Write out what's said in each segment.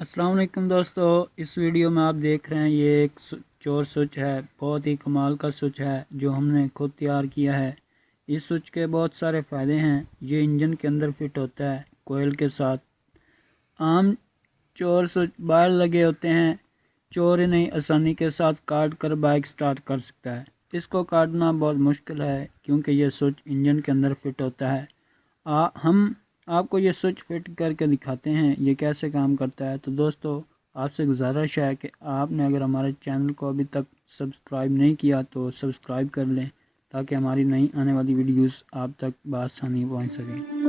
अस्सलाम वालेकुम दोस्तों, इस वीडियो में आप देख रहे हैं ये एक चोर स्विच है। बहुत ही कमाल का स्विच है जो हमने खुद तैयार किया है। इस स्विच के बहुत सारे फ़ायदे हैं। ये इंजन के अंदर फिट होता है कोयल के साथ। आम चोर स्विच बाहर लगे होते हैं। चोर इन्हें आसानी के साथ काट कर बाइक स्टार्ट कर सकता है। इसको काटना बहुत मुश्किल है क्योंकि ये स्विच इंजन के अंदर फिट होता है। हम आपको ये स्विच फिट करके दिखाते हैं ये कैसे काम करता है। तो दोस्तों, आपसे गुजारिश है कि आपने अगर हमारे चैनल को अभी तक सब्सक्राइब नहीं किया तो सब्सक्राइब कर लें ताकि हमारी नई आने वाली वीडियोस आप तक बआसानी पहुंच सकें।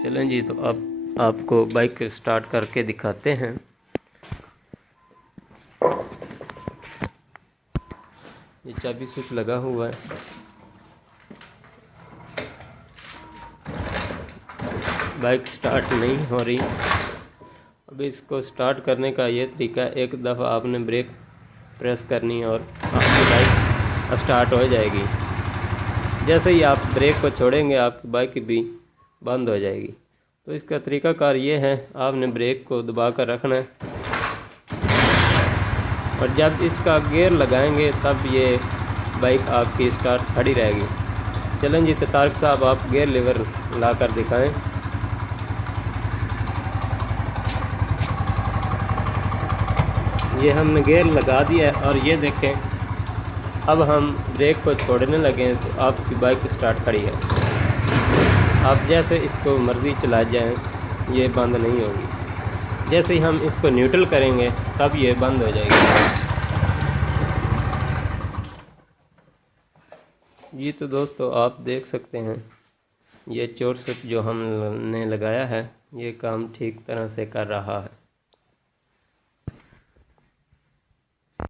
चलें जी, तो अब आपको बाइक स्टार्ट करके दिखाते हैं। ये चाबी स्विच लगा हुआ है। बाइक स्टार्ट नहीं हो रही। अब इसको स्टार्ट करने का ये तरीका, एक दफ़ा आपने ब्रेक प्रेस करनी है और आपकी बाइक स्टार्ट हो जाएगी। जैसे ही आप ब्रेक को छोड़ेंगे आपकी बाइक भी बंद हो जाएगी। तो इसका तरीकाकार ये है, आपने ब्रेक को दबा कर रखना है और जब इसका गियर लगाएंगे तब ये बाइक आपकी स्टार्ट खड़ी रहेगी। चलें जी, तो तारिक साहब आप गियर लीवर ला कर दिखाएँ। ये हमने गियर लगा दिया है और ये देखें, अब हम ब्रेक को छोड़ने लगे तो आपकी बाइक स्टार्ट खड़ी है। आप जैसे इसको मर्ज़ी चला जाएं, ये बंद नहीं होगी। जैसे ही हम इसको न्यूट्रल करेंगे तब ये बंद हो जाएगी। जी तो दोस्तों, आप देख सकते हैं ये चोर स्विच जो हमने लगाया है ये काम ठीक तरह से कर रहा है।